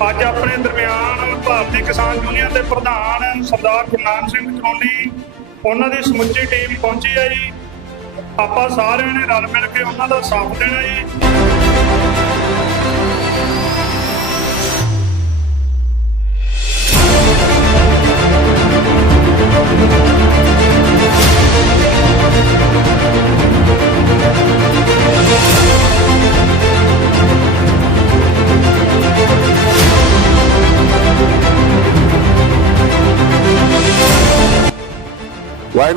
ਅੱਜ ਆਪਣੇ ਦਰਮਿਆਨ ਭਾਰਤੀ ਕਿਸਾਨ ਯੂਨੀਅਨ ਦੇ ਪ੍ਰਧਾਨ ਸਰਦਾਰ ਗੁਰਨਾਮ ਸਿੰਘ ਚਰੋਲੀ ਉਹਨਾਂ ਦੀ ਸਮੁੱਚੀ ਟੀਮ ਪਹੁੰਚੀ ਹੈ ਜੀ। ਆਪਾਂ ਸਾਰਿਆਂ ਨੇ ਰਲ ਮਿਲ ਕੇ ਉਹਨਾਂ ਦਾ ਸਾਥ ਦੇਣਾ ਜੀ।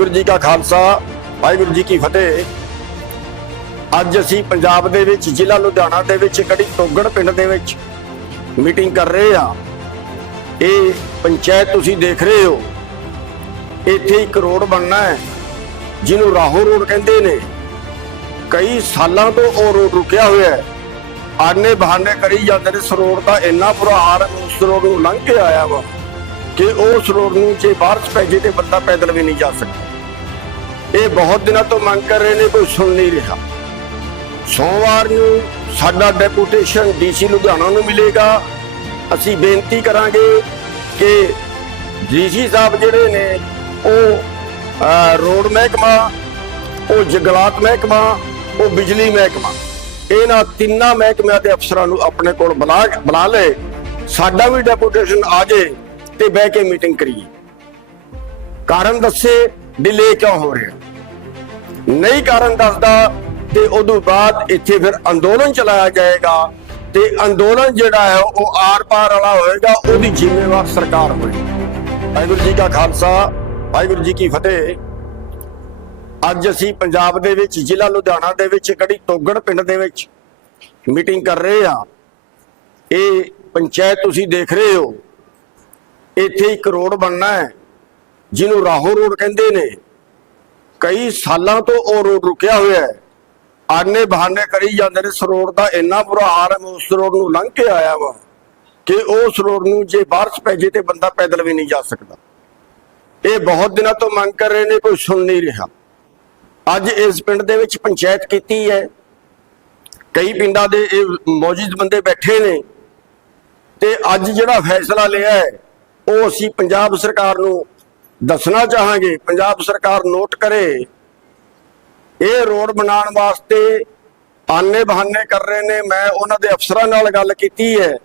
ਵਾਹਿਗੁਰੂ ਜੀ ਕਾ ਖਾਲਸਾ, ਵਾਹਿਗੁਰੂ ਜੀ ਕੀ ਫਤਿਹ। ਅੱਜ ਅਸੀਂ ਪੰਜਾਬ ਦੇ ਵਿੱਚ, ਜ਼ਿਲ੍ਹਾ ਲੁਧਿਆਣਾ ਦੇ ਵਿੱਚ, ਕੜੀ ਤੋਗੜ ਪਿੰਡ ਦੇ ਵਿੱਚ ਮੀਟਿੰਗ ਕਰ ਰਹੇ ਹਾਂ। ਇਹ ਪੰਚਾਇਤ ਤੁਸੀਂ ਦੇਖ ਰਹੇ ਹੋ। ਇੱਥੇ ਇੱਕ ਰੋਡ ਬਣਨਾ ਹੈ, ਜਿਹਨੂੰ ਰਾਹੋ ਰੋਡ ਕਹਿੰਦੇ ਨੇ। ਕਈ ਸਾਲਾਂ ਤੋਂ ਉਹ ਰੋਡ ਰੁਕਿਆ ਹੋਇਆ ਹੈ। ਆਨੇ ਬਹਾਨੇ ਕਰੀ ਜਾਂਦੇ ਨੇ, ਇਸ ਦਾ ਇੰਨਾ ਬੁਰਾ ਹਾਲ ਉਸ ਰੋਡ ਨੂੰ ਲੰਘ ਕੇ ਆਇਆ ਵਾ ਕਿ ਉਸ ਰੋਡ ਨੂੰ ਜੇ ਬਾਰਿਸ਼ ਪੈ ਜੇ ਤੇ ਬੰਦਾ ਪੈਦਲ ਵੀ ਨਹੀਂ ਜਾ ਸਕਦਾ। ਇਹ ਬਹੁਤ ਦਿਨਾਂ ਤੋਂ ਮੰਗ ਕਰ ਰਹੇ ਨੇ, ਕੋਈ ਸੁਣ ਨਹੀਂ ਰਿਹਾ। ਸੋਮਵਾਰ ਨੂੰ ਸਾਡਾ ਡੈਪੂਟੇਸ਼ਨ ਡੀਸੀ ਲੁਧਿਆਣਾ ਨੂੰ ਮਿਲੇਗਾ। ਅਸੀਂ ਬੇਨਤੀ ਕਰਾਂਗੇ ਕਿ ਡੀਸੀ ਸਾਹਿਬ ਜਿਹੜੇ ਨੇ, ਉਹ ਰੋਡ ਮਹਿਕਮਾ, ਉਹ ਜੰਗਲਾਤ ਮਹਿਕਮਾ, ਉਹ ਬਿਜਲੀ ਮਹਿਕਮਾ, ਇਹਨਾਂ ਤਿੰਨਾਂ ਮਹਿਕਮਿਆਂ ਦੇ ਅਫਸਰਾਂ ਨੂੰ ਆਪਣੇ ਕੋਲ ਬੁਲਾ ਬੁਲਾ ਲਏ। ਸਾਡਾ ਵੀ ਡੈਪੂਟੇਸ਼ਨ ਆ ਜੇ ਤੇ ਬਹਿ ਕੇ ਮੀਟਿੰਗ ਕਰੀਏ। ਕਾਰਨ ਦੱਸੇ, ਡਿਲੇ ਕਿਉਂ ਹੋ ਰਿਹਾ? ਨਹੀਂ ਕਾਰਨ ਦੱਸਦਾ ਤੇ ਉਦੋਂ ਬਾਅਦ ਇੱਥੇ ਫਿਰ ਅੰਦੋਲਨ ਚਲਾਇਆ ਜਾਏਗਾ ਤੇ ਅੰਦੋਲਨ ਜਿਹੜਾ ਹੈ ਉਹ ਆਰ-ਪਾਰ ਵਾਲਾ ਹੋਏਗਾ, ਉਹਦੀ ਜ਼ਿੰਮੇਵਾਰ ਸਰਕਾਰ ਹੋਏਗੀ। ਵਾਹਿਗੁਰੂ ਜੀ ਕਾ ਖਾਲਸਾ, ਵਾਹਿਗੁਰੂ ਜੀ ਕੀ ਫਤਿਹ। ਅੱਜ ਅਸੀਂ ਪੰਜਾਬ ਦੇ ਵਿੱਚ, ਜ਼ਿਲ੍ਹਾ ਲੁਧਿਆਣਾ ਦੇ ਵਿੱਚ ਕੜੀ ਤੋਗੜ ਪਿੰਡ ਦੇ ਵਿੱਚ ਮੀਟਿੰਗ ਕਰ ਰਹੇ ਹਾਂ। ਇਹ ਪੰਚਾਇਤ ਤੁਸੀਂ ਦੇਖ ਰਹੇ ਹੋ। ਇੱਥੇ ਇੱਕ ਰੋਡ ਬਣਨਾ ਹੈ, ਜਿਹਨੂੰ ਰਾਹੋ ਰੋਡ ਕਹਿੰਦੇ ਨੇ। ਕਈ ਸਾਲਾਂ ਤੋਂ ਉਹ ਰੋਡ ਰੁਕਿਆ ਹੋਇਆ ਹੈ। ਆਨੇ ਬਹਾਨੇ ਕਰੀ ਜਾਂਦੇ ਨੇ। ਇਸ ਦਾ ਇੰਨਾ ਬੁਰਾ ਹਾਲ ਹੈ ਉਸ ਰੋਡ ਨੂੰ ਲੰਘ ਕੇ ਆਇਆ ਵਾ ਕਿ ਉਸ ਰੋਡ ਨੂੰ ਜੇ ਬਾਰਿਸ਼ ਪੈ ਜੇ ਤੇ ਬੰਦਾ ਪੈਦਲ ਵੀ ਨਹੀਂ ਜਾ ਸਕਦਾ। ਇਹ ਬਹੁਤ ਦਿਨਾਂ ਤੋਂ ਮੰਗ ਕਰ ਰਹੇ ਨੇ, ਕੋਈ ਸੁਣ ਨਹੀਂ ਰਿਹਾ। ਅੱਜ ਇਸ ਪਿੰਡ ਦੇ ਵਿੱਚ ਪੰਚਾਇਤ ਕੀਤੀ ਹੈ। ਕਈ ਪਿੰਡਾਂ ਦੇ ਇਹ ਮੌਜੂਦ ਬੰਦੇ ਬੈਠੇ ਨੇ। ਤੇ ਅੱਜ ਜਿਹੜਾ ਫੈਸਲਾ ਲਿਆ ਹੈ, ਉਹ ਅਸੀਂ ਪੰਜਾਬ ਸਰਕਾਰ ਨੂੰ ਦੱਸਣਾ ਚਾਹਾਂਗੇ ਪੰਜਾਬ ਸਰਕਾਰ ਨੋਟ ਕਰੇ ਇਹ ਰੋਡ ਬਣਾਉਣ ਵਾਸਤੇ ਆਨੇ ਬਹਾਨੇ ਕਰ ਰਹੇ ਨੇ ਮੈਂ ਉਹਨਾਂ ਦੇ ਅਫਸਰਾਂ ਨਾਲ ਗੱਲ ਕੀਤੀ ਹੈ।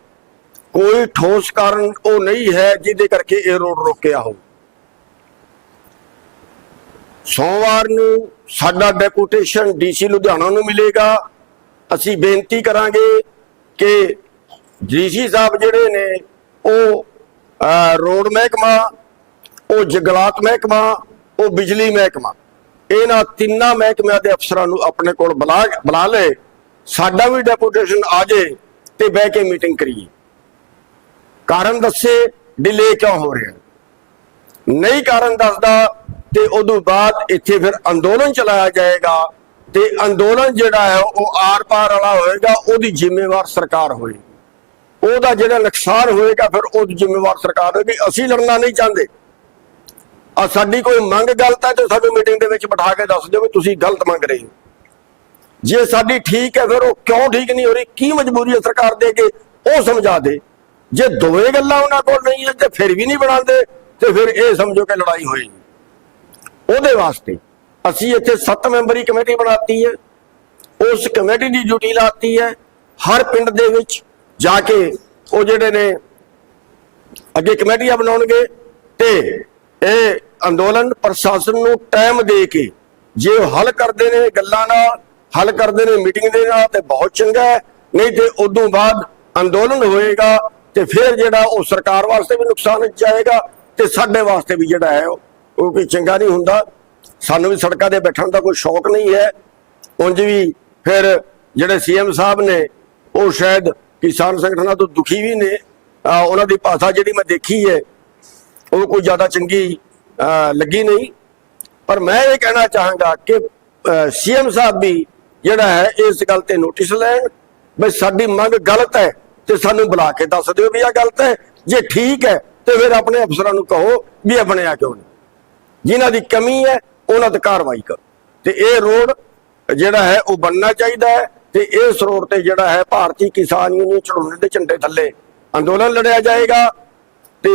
ਕੋਈ ਠੋਸ ਕਾਰਨ ਉਹ ਨਹੀਂ ਹੈ ਜਿਹਦੇ ਕਰਕੇ ਇਹ ਰੋਡ ਰੋਕਿਆ ਹੋ ਸੋਮਵਾਰ ਨੂੰ ਸਾਡਾ ਡੈਪੂਟੇਸ਼ਨ ਡੀਸੀ ਲੁਧਿਆਣਾ ਨੂੰ ਮਿਲੇਗਾ। ਅਸੀਂ ਬੇਨਤੀ ਕਰਾਂਗੇ ਕਿ ਡੀਸੀ ਸਾਹਿਬ ਜਿਹੜੇ ਨੇ ਉਹ ਅਹ, ਰੋਡ ਮਹਿਕਮਾ ਉਹ ਜੰਗਲਾਤ ਮਹਿਕਮਾ, ਉਹ ਬਿਜਲੀ ਮਹਿਕਮਾ। ਇਹਨਾਂ ਤਿੰਨਾਂ ਮਹਿਕਮਿਆਂ ਦੇ ਅਫਸਰਾਂ ਨੂੰ ਆਪਣੇ ਕੋਲ ਬੁਲਾ ਬੁਲਾ ਲਏ। ਸਾਡਾ ਵੀ ਡੈਪੂਟੇਸ਼ਨ ਆ ਜੇ ਤੇ ਬਹਿ ਕੇ ਮੀਟਿੰਗ ਕਰੀਏ। ਕਾਰਨ ਦੱਸੇ ਡਿਲੇ ਕਿਉਂ ਹੋ ਰਿਹਾ? ਨਹੀਂ ਕਾਰਨ ਦੱਸਦਾ ਤੇ ਉਦੋਂ ਬਾਅਦ ਇੱਥੇ ਫਿਰ ਅੰਦੋਲਨ ਚਲਾਇਆ ਜਾਏਗਾ ਤੇ ਅੰਦੋਲਨ ਜਿਹੜਾ ਹੈ ਉਹ ਆਰ-ਪਾਰ ਵਾਲਾ ਹੋਏਗਾ, ਉਹਦੀ ਜ਼ਿੰਮੇਵਾਰ ਸਰਕਾਰ ਹੋਏਗੀ। ਉਹਦਾ ਜਿਹੜਾ ਨੁਕਸਾਨ ਹੋਏਗਾ, ਫਿਰ ਉਹਦੀ ਜ਼ਿੰਮੇਵਾਰ ਸਰਕਾਰ ਹੋਏਗੀ। ਅਸੀਂ ਲੜਨਾ ਨਹੀਂ ਚਾਹੁੰਦੇ। ਆ ਸਾਡੀ ਕੋਈ ਮੰਗ ਗਲਤ ਹੈ ਤੇ ਸਾਨੂੰ ਮੀਟਿੰਗ ਦੇ ਵਿੱਚ ਬਿਠਾ ਕੇ ਦੱਸ ਦਿਓ ਵੀ ਤੁਸੀਂ ਗਲਤ ਮੰਗ ਰਹੇ ਹੋ। ਜੇ ਸਾਡੀ ਠੀਕ ਹੈ, ਫਿਰ ਉਹ ਕਿਉਂ ਠੀਕ ਨਹੀਂ ਹੋ ਰਹੀ? ਕੀ ਮਜਬੂਰੀ ਹੈ ਸਰਕਾਰ ਦੇ ਅੱਗੇ? ਉਹ ਸਮਝਾ ਦੇ। ਜੇ ਦੋਵੇਂ ਗੱਲਾਂ ਉਹਨਾਂ ਕੋਲ ਨਹੀਂ ਹੈ, ਤੇ ਫਿਰ ਵੀ ਨਹੀਂ ਬਣਾਉਂਦੇ, ਤੇ ਫਿਰ ਇਹ ਸਮਝੋ ਕਿ ਲੜਾਈ ਹੋਏਗੀ ਉਹਦੇ ਵਾਸਤੇ ਅਸੀਂ ਇੱਥੇ 7 ਮੈਂਬਰੀ ਕਮੇਟੀ ਬਣਾਤੀ ਹੈ। ਉਸ ਕਮੇਟੀ ਦੀ ਡਿਊਟੀ ਲਾਤੀ ਹੈ। ਹਰ ਪਿੰਡ ਦੇ ਵਿੱਚ ਜਾ ਕੇ ਉਹ ਜਿਹੜੇ ਨੇ ਅੱਗੇ ਕਮੇਟੀਆਂ ਬਣਾਉਣਗੇ ਤੇ ਇਹ ਅੰਦੋਲਨ ਪ੍ਰਸ਼ਾਸਨ ਨੂੰ ਟਾਈਮ ਦੇ ਕੇ ਜੇ ਉਹ ਹੱਲ ਕਰਦੇ ਨੇ ਗੱਲਾਂ ਨਾਲ, ਹੱਲ ਕਰਦੇ ਨੇ ਮੀਟਿੰਗ ਦੇ ਨਾਲ ਤੇ ਬਹੁਤ ਚੰਗਾ ਹੈ। ਨਹੀਂ ਤੇ ਉਦੋਂ ਬਾਅਦ ਅੰਦੋਲਨ ਹੋਏਗਾ ਤੇ ਫਿਰ ਜਿਹੜਾ ਉਹ ਸਰਕਾਰ ਵਾਸਤੇ ਵੀ ਨੁਕਸਾਨ ਜਾਏਗਾ ਤੇ ਸਾਡੇ ਵਾਸਤੇ ਵੀ ਜਿਹੜਾ ਹੈ ਉਹ ਕੋਈ ਚੰਗਾ ਨਹੀਂ ਹੁੰਦਾ। ਸਾਨੂੰ ਵੀ ਸੜਕਾਂ ਤੇ ਬੈਠਣ ਦਾ ਕੋਈ ਸ਼ੌਕ ਨਹੀਂ ਹੈ। ਉਂਝ ਵੀ ਫਿਰ ਜਿਹੜੇ ਸੀਐਮ ਸਾਹਿਬ ਨੇ, ਉਹ ਸ਼ਾਇਦ ਕਿਸਾਨ ਸੰਗਠਨਾਂ ਤੋਂ ਦੁਖੀ ਵੀ ਨੇ। ਉਹਨਾਂ ਦੀ ਭਾਸ਼ਾ ਜਿਹੜੀ ਮੈਂ ਦੇਖੀ ਹੈ, ਉਹ ਕੋਈ ਜ਼ਿਆਦਾ ਚੰਗੀ ਲੱਗੀ ਨਹੀਂ। ਪਰ ਮੈਂ ਇਹ ਕਹਿਣਾ ਚਾਹਾਂਗਾ ਕਿ ਸੀਐਮ ਸਾਹਿਬ ਵੀ ਜਿਹੜਾ ਹੈ, ਇਸ ਗੱਲ ਤੇ ਨੋਟਿਸ ਲੈਣ ਬਈ ਸਾਡੀ ਮੰਗ ਗਲਤ ਹੈ ਤੇ ਸਾਨੂੰ ਬੁਲਾ ਕੇ ਦੱਸ ਦਿਓ ਵੀ ਇਹ ਗਲਤ ਹੈ। ਜੇ ਠੀਕ ਹੈ, ਤੇ ਫਿਰ ਆਪਣੇ ਅਫਸਰਾਂ ਨੂੰ ਕਹੋ ਵੀ ਇਹ ਬਣਿਆ ਕਿਉਂ ਨਹੀਂ। ਜਿਨ੍ਹਾਂ ਦੀ ਕਮੀ ਹੈ, ਉਹਨਾਂ ਤੇ ਕਾਰਵਾਈ ਕਰੋ। ਤੇ ਇਹ ਰੋਡ ਜਿਹੜਾ ਹੈ, ਉਹ ਬਣਨਾ ਚਾਹੀਦਾ ਹੈ ਤੇ ਇਸ ਰੋਡ ਤੇ ਜਿਹੜਾ ਹੈ, ਭਾਰਤੀ ਕਿਸਾਨ ਯੂਨੀਅਨ ਝੜੋਨੇ ਦੇ ਝੰਡੇ ਥੱਲੇ ਅੰਦੋਲਨ ਲੜਿਆ ਜਾਏਗਾ ਤੇ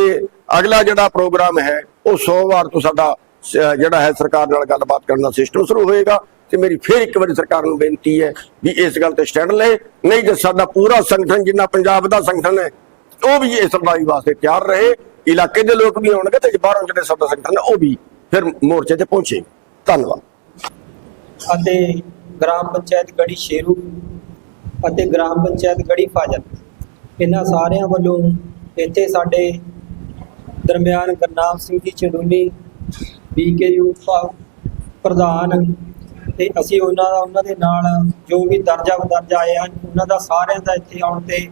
ਅਗਲਾ ਜਿਹੜਾ ਪ੍ਰੋਗਰਾਮ ਹੈ ਉਹ ਸੋਮਵਾਰ ਤੋਂ ਸਾਡਾ ਜਿਹੜਾ ਹੈ ਸਰਕਾਰ ਨਾਲ ਗੱਲਬਾਤ ਕਰਨ ਦਾ ਸਿਸਟਮ ਸ਼ੁਰੂ ਹੋਏਗਾ ਤੇ ਮੇਰੀ ਫਿਰ ਇੱਕ ਵਾਰੀ ਸਰਕਾਰ ਨੂੰ ਬੇਨਤੀ ਹੈ ਵੀ ਇਸ ਗੱਲ ਤੇ ਸਟੈਂਡ ਲਏ। ਨਹੀਂ ਤੇ ਸਾਡਾ ਪੂਰਾ ਸੰਗਠਨ ਜਿੰਨਾ ਪੰਜਾਬ ਦਾ ਸੰਗਠਨ ਹੈ, ਉਹ ਵੀ ਇਸ ਲੜਾਈ ਵਾਸਤੇ ਤਿਆਰ ਰਹੇ। ਇਲਾਕੇ ਦੇ ਲੋਕ ਵੀ ਆਉਣਗੇ ਤੇ ਬਾਹਰੋਂ ਜਿਹੜੇ ਸਾਡਾ ਸੰਗਠਨ ਉਹ ਵੀ ਫਿਰ ਮੋਰਚੇ ਤੇ ਪਹੁੰਚੇ। ਧੰਨਵਾਦ। ਅਤੇ ਗ੍ਰਾਮ ਪੰਚਾਇਤ ਗੜੀ ਸ਼ੇਰੂ ਅਤੇ ਗ੍ਰਾਮ ਪੰਚਾਇਤ ਗੜੀ ਫਾਜ਼ਲ। ਇਹਨਾਂ ਸਾਰਿਆਂ ਵੱਲੋਂ ਇੱਥੇ ਸਾਡੇ ਦਰਮਿਆਨ ਗੁਰਨਾਮ ਸਿੰਘ ਜੀ ਚੰਡੂਨੀ ਬੀਕੇ ਯੂਥ ਪਾ- ਪ੍ਰਧਾਨ ਤੇ ਅਸੀਂ ਉਹਨਾਂ ਦਾ ਉਹਨਾਂ ਦੇ ਨਾਲ ਜੋ ਵੀ ਦਰਜਾ ਬਦਰਜਾ ਆਏ ਹਨ, ਉਹਨਾਂ ਦਾ ਸਾਰਿਆਂ ਦਾ ਇੱਥੇ ਆਉਣ ਤੇ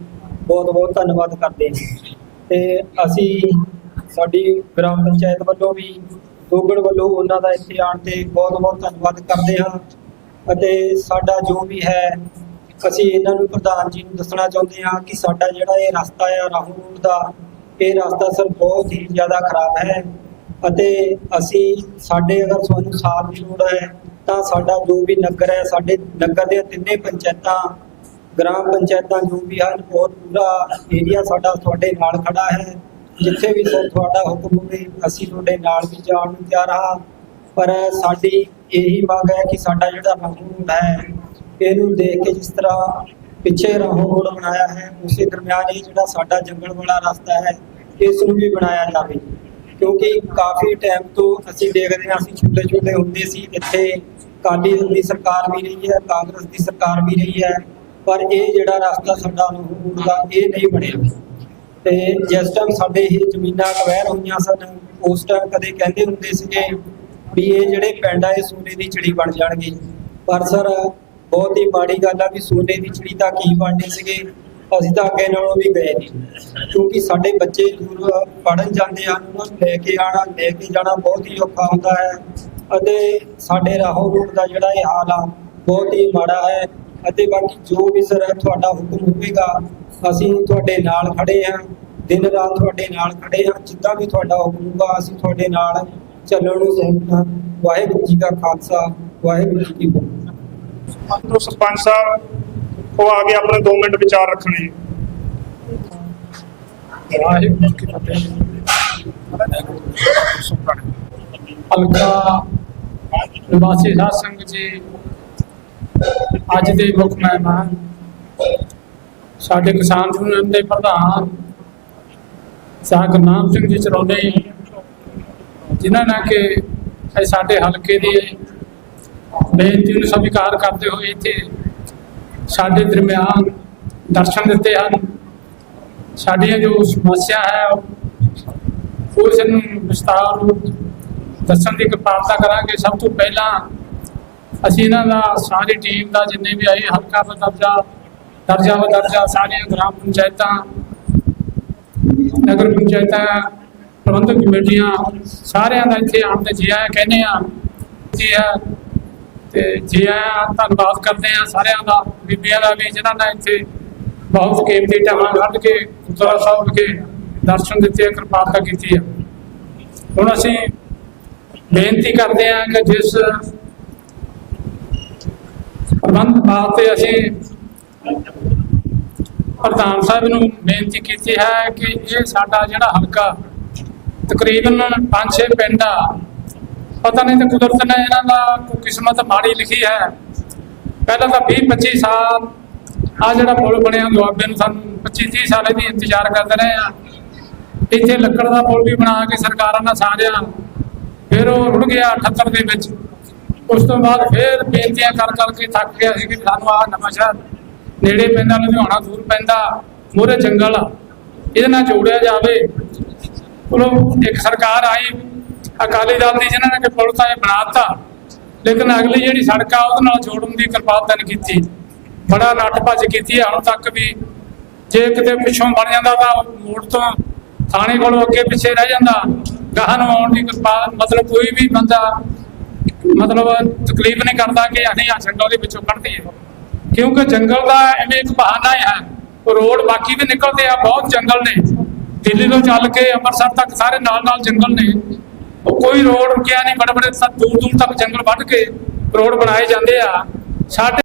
ਬਹੁਤ ਬਹੁਤ ਧੰਨਵਾਦ ਕਰਦੇ ਹਾਂ। ਤੇ ਅਸੀਂ ਸਾਡੀ ਗ੍ਰਾਮ ਪੰਚਾਇਤ ਵੱਲੋਂ ਵੀ ਦੋਗੜ ਵੱਲੋਂ ਉਹਨਾਂ ਦਾ ਇੱਥੇ ਆਉਣ ਤੇ ਬਹੁਤ ਬਹੁਤ ਧੰਨਵਾਦ ਕਰਦੇ ਹਾਂ ਅਤੇ ਸਾਡਾ ਜੋ ਵੀ ਹੈ, ਅਸੀਂ ਇਹਨਾਂ ਨੂੰ ਪ੍ਰਧਾਨ ਜੀ ਨੂੰ ਦੱਸਣਾ ਚਾਹੁੰਦੇ ਹਾਂ ਕਿ ਸਾਡਾ ਜਿਹੜਾ ਇਹ ਰਸਤਾ ਹੈ ਰਾਹੋਂ ਰੋਡ ਦਾ ਇਹ ਰਸਤਾ ਸਰ ਬਹੁਤ ਹੀ ਜ਼ਿਆਦਾ ਖਰਾਬ ਹੈ ਅਤੇ ਅਸੀਂ ਸਾਡੇ ਅਗਰ ਤੁਹਾਨੂੰ ਸਾਥ ਦੀ ਲੋੜ ਹੈ ਤਾਂ ਸਾਡਾ ਜੋ ਵੀ ਨਗਰ ਹੈ, ਸਾਡੇ ਨਗਰ ਦੇ ਤਿੰਨੇ ਪੰਚਾਇਤਾਂ, ਗ੍ਰਾਮ ਪੰਚਾਇਤਾਂ ਜੋ ਵੀ ਹਨ, ਬਹੁਤ ਪੂਰਾ ਏਰੀਆ ਸਾਡਾ ਤੁਹਾਡੇ ਨਾਲ ਖੜਾ ਹੈ। ਜਿੱਥੇ ਵੀ ਸਰ ਤੁਹਾਡਾ ਹੁਕਮ ਹੋਵੇ, ਅਸੀਂ ਤੁਹਾਡੇ ਨਾਲ ਵੀ ਜਾਣ ਨੂੰ ਤਿਆਰ ਹਾਂ। ਪਰ ਸਾਡੀ ਇਹੀ ਮੰਗ ਹੈ ਕਿ ਸਾਡਾ ਜਿਹੜਾ ਰਾਹੋਂ ਹੈ, ਇਹਨੂੰ ਦੇਖ ਕੇ ਜਿਸ ਤਰ੍ਹਾਂ ਪਿੱਛੇ ਰਾਹੋਂ ਰੋਡ ਬਣਾਇਆ ਹੈ, ਉਸੇ ਦਰਮਿਆਨ ਇਹ ਜਿਹੜਾ ਸਾਡਾ ਜੰਗਲ ਵਾਲਾ ਰਸਤਾ ਹੈ ਇਸ ਨੂੰ ਵੀ ਬਣਾਇਆ ਜਾਵੇ। ਕਿਉਂਕਿ ਕਾਫੀ ਟਾਈਮ ਤੋਂ ਅਸੀਂ ਦੇਖਦੇ ਹਾਂ, ਅਸੀਂ ਛੋਟੇ ਛੋਟੇ ਹੁੰਦੇ ਸੀ, ਇੱਥੇ ਕਾਲੀ ਦਲ ਦੀ ਸਰਕਾਰ ਵੀ ਰਹੀ ਹੈ, ਕਾਂਗਰਸ ਦੀ ਸਰਕਾਰ ਵੀ ਰਹੀ ਹੈ, ਪਰ ਇਹ ਜਿਹੜਾ ਰਸਤਾ ਸਾਡਾ ਰਾਹੋਂ ਦਾ, ਇਹ ਨਹੀਂ ਬਣਿਆ। ਤੇ ਜਿਸ ਟਾਈਮ ਸਾਡੇ ਇਹ ਜ਼ਮੀਨਾਂ ਕਵੈਰ ਹੋਈਆਂ ਸਨ, ਉਸ ਟਾਈਮ ਕਦੇ ਕਹਿੰਦੇ ਹੁੰਦੇ ਸੀਗੇ ਵੀ ਇਹ ਜਿਹੜੇ ਪਿੰਡ ਆ, ਇਹ ਸੋਨੇ ਦੀ ਚਿੜੀ ਬਣ ਜਾਣਗੇ। ਪਰ ਸਰ, ਬਹੁਤ ਹੀ ਮਾੜੀ ਗੱਲ ਆ ਵੀ ਸੋਨੇ ਦੀ ਚਿੜੀ ਤਾਂ ਕੀ ਬਣਨੀ ਸੀਗੇ? ਅਸੀਂ ਤਾਂ ਅੱਗੇ ਨਾਲੋਂ ਵੀ ਗਏ ਨਹੀਂ ਕਿਉਂਕਿ ਸਾਡੇ ਬੱਚੇ ਦੂਰ ਪੜਨ ਜਾਂਦੇ ਹਨ ਉਹਨਾਂ ਨੂੰ ਲੈ ਕੇ ਆਣਾ ਲੈ ਕੇ ਜਾਣਾ ਬਹੁਤ ਹੀ ਔਖਾ ਹੁੰਦਾ ਹੈ। ਅਤੇ ਸਾਡੇ ਰਾਹੋਂ ਰੋਡ ਦਾ ਜਿਹੜਾ ਇਹ ਹਾਲ ਆ, ਬਹੁਤ ਹੀ ਮਾੜਾ ਹੈ। ਅਤੇ ਬਾਕੀ ਜੋ ਵੀ ਸਰ ਤੁਹਾਡਾ ਹੁਕਮ ਹੋਵੇਗਾ। ਅਸੀਂ ਤੁਹਾਡੇ ਨਾਲ ਖੜੇ ਹਾਂ, ਦਿਨ ਰਾਤ ਤੁਹਾਡੇ ਨਾਲ ਖੜੇ ਹਾਂ। ਜਿੱਦਾਂ ਵੀ ਤੁਹਾਡਾ ਹੁਕਮ ਹੋਊਗਾ, ਅਸੀਂ ਤੁਹਾਡੇ ਨਾਲ ਚੱਲਣ ਨੂੰ ਸਹਿਮਤ ਹਾਂ। ਵਾਹਿਗੁਰੂ ਜੀ ਕਾ ਖਾਲਸਾ, ਵਾਹਿਗੁਰੂ ਜੀ ਕੀ ਫਤਿਹ। ਸਰਪੰਚ ਸਾਹਿਬ ਉਹ ਆ ਕੇ ਆਪਣੇ 2 ਮਿੰਟ ਵਿਚਾਰ ਰੱਖਣੇ। ਵਾਹਿਗੁਰੂ ਕੀ ਫਤਿਹ ਹਲਕਾ ਨਿਵਾਸੀ ਸਾਧ ਸੰਗਤ ਜੀ, ਅੱਜ ਦੇ ਮੁੱਖ ਮਹਿਮਾਨ ਸਾਡੇ ਕਿਸਾਨ ਯੂਨੀਅਨ ਦੇ ਪ੍ਰਧਾਨ ਸਾਹ ਗੁਰਨਾਮ ਸਿੰਘ ਜੀ ਚਰੌਦੇ ਜਿਨ੍ਹਾਂ ਨੇ ਕਿ ਸਾਡੇ ਹਲਕੇ ਦੀ ਬੇਨਤੀ ਨੂੰ ਸਵੀਕਾਰ ਕਰਦੇ ਹੋਏ ਇੱਥੇ ਸਾਡੇ ਦਰਮਿਆਨ ਦਰਸ਼ਨ ਦਿੱਤੇ ਹਨ। ਸਾਡੀਆਂ ਜੋ ਸਮੱਸਿਆ ਹੈ ਉਸ ਨੂੰ ਵਿਸਤਾਰ ਰੂਪ ਦੱਸਣ ਦੀ ਕਿਰਪਾਲਤਾ ਕਰਾਂਗੇ। ਸਭ ਤੋਂ ਪਹਿਲਾਂ ਅਸੀਂ ਇਹਨਾਂ ਦਾ, ਸਾਰੀ ਟੀਮ ਦਾ ਜਿੰਨੇ ਵੀ ਆਏ, ਹਲਕਾ ਦਾ ਦਰਜਾ ਦਰਜਾ ਵਾ ਦਰਜਾ, ਸਾਰੀਆਂ ਗ੍ਰਾਮ ਪੰਚਾਇਤਾਂ, ਨਗਰ ਪੰਚਾਇਤਾਂ, ਪ੍ਰਬੰਧਕ ਕਮੇਟੀਆਂ, ਸਾਰਿਆਂ ਦਾ ਇੱਥੇ ਆਉਣ ਤੇ ਜੀ ਕਹਿੰਦੇ ਆ ਜੀ ਆ ਤੇ ਜੀ ਆਇਆਂ ਧੰਨਵਾਦ ਕਰਦੇ ਆ ਸਾਰਿਆਂ ਦਾ ਬੀਬੀਆਂ ਦਾ ਵੀ ਜਿਨ੍ਹਾਂ ਨੇ ਇੱਥੇ ਬਹੁਤ ਕੀਮਤੀ ਟਾਈਮਾਂ ਕੱਢ ਕੇ ਗੁਰਦੁਆਰਾ ਸਾਹਿਬ ਵਿਖੇ ਦਰਸ਼ਨ ਦਿੱਤੇ ਆ, ਕਿਰਪਾਲਤਾ ਕੀਤੀ ਹੈ ਹੁਣ ਅਸੀਂ ਬੇਨਤੀ ਕਰਦੇ ਹਾਂ ਕਿ ਜਿਸ ਪ੍ਰਬੰਧ ਵਾਸਤੇ ਅਸੀਂ ਪ੍ਰਧਾਨ ਸਾਹਿਬ ਨੂੰ ਬੇਨਤੀ ਕੀਤੀ ਹੈ ਕਿ ਇਹ ਸਾਡਾ ਜਿਹੜਾ ਹਲਕਾ ਤਕਰੀਬਨ 5-6 ਪਿੰਡ ਆ ਪਤਾ ਨਹੀਂ ਤੇ ਕੁਦਰਤ ਨੇ ਇਹਨਾਂ ਦਾ ਕੋਈ ਕਿਸਮਤ ਮਾੜੀ ਲਿਖੀ ਹੈ। ਪਹਿਲਾਂ ਤਾਂ 20-25 ਸਾਲ ਆ ਜਿਹੜਾ ਪੁਲ ਬਣਿਆ ਦੁਆਬੇ ਨੂੰ ਸਾਨੂੰ 25-30 ਸਾਲ ਦੀ ਇੰਤਜ਼ਾਰ ਕਰਦੇ ਰਹੇ ਆ। ਇੱਥੇ ਲੱਕੜ ਦਾ ਪੁਲ ਵੀ ਬਣਾ ਕੇ ਸਰਕਾਰਾਂ ਨਾਲ ਸਾਰਿਆ ਫਿਰ ਉਹ ਰੁੜ ਗਿਆ 78 ਦੇ ਵਿੱਚ। ਉਸ ਤੋਂ ਬਾਅਦ ਫਿਰ ਬੇਨਤੀਆਂ ਕਰ ਕਰਕੇ ਥੱਕ ਗਿਆ ਸੀ ਕਿ ਸਾਨੂੰ ਆ ਨਵਾਂ ਸ਼ਹਿਰ ਨੇੜੇ ਪੈਂਦਾ, ਲੁਧਿਆਣਾ ਦੂਰ ਪੈਂਦਾ, ਮੂਹਰੇ ਜੰਗਲ ਆ। ਇਹਦੇ ਨਾਲ ਜੋੜਿਆ ਜਾਵੇ। ਚਲੋ, ਇੱਕ ਸਰਕਾਰ ਆਈ ਅਕਾਲੀ ਦਲ ਦੀ ਜਿਨ੍ਹਾਂ ਨੇ ਕਿ ਪੁਲ ਤਾਂ ਇਹ ਬਣਾਤਾ ਲੇਕਿਨ ਅਗਲੀ ਜਿਹੜੀ ਸੜਕ ਆ, ਉਹਦੇ ਨਾਲ ਜੋੜਨ ਦੀ ਕਿਰਪਾਲਤਾ ਕੀਤੀ। ਬੜਾ ਨੱਠ ਭੱਜ ਕੀਤੀ ਹੈ ਹੁਣ ਤੱਕ ਵੀ। ਜੇ ਕਿਤੇ ਪਿੱਛੋਂ ਬਣ ਜਾਂਦਾ ਤਾਂ ਮੋੜ ਤੋਂ ਥਾਣੇ ਕੋਲੋਂ ਅੱਗੇ ਪਿੱਛੇ ਰਹਿ ਜਾਂਦਾ। ਗਾਹਾਂ ਨੂੰ ਆਉਣ ਦੀ ਕਿਰਪਾ ਮਤਲਬ ਕੋਈ ਵੀ ਬੰਦਾ ਮਤਲਬ ਤਕਲੀਫ ਨਹੀਂ ਕਰਦਾ ਕਿ ਅਸੀਂ ਆ ਜੰਗਲ ਦੇ ਵਿੱਚੋਂ ਕੱਢ ਦਈਏ। ਕਿਉਂਕਿ ਜੰਗਲ ਦਾ ਐਵੇਂ ਇੱਕ ਬਹਾਨਾ ਹੀ ਹੈ। ਰੋਡ ਬਾਕੀ ਵੀ ਨਿਕਲਦੇ ਆ, ਬਹੁਤ ਜੰਗਲ ਨੇ। ਦਿੱਲੀ ਤੋਂ ਚੱਲ ਕੇ ਅੰਮ੍ਰਿਤਸਰ ਤੱਕ ਸਾਰੇ ਨਾਲ ਨਾਲ ਜੰਗਲ ਨੇ। ਉਹ ਕੋਈ ਰੋਡ ਰੁਕਿਆ ਨਹੀਂ ਬੜੇ ਬੜੇ ਦੂਰ ਦੂਰ ਤੱਕ ਜੰਗਲ ਵੱਢ ਕੇ ਰੋਡ ਬਣਾਏ ਜਾਂਦੇ ਆ। ਸਾਡੇ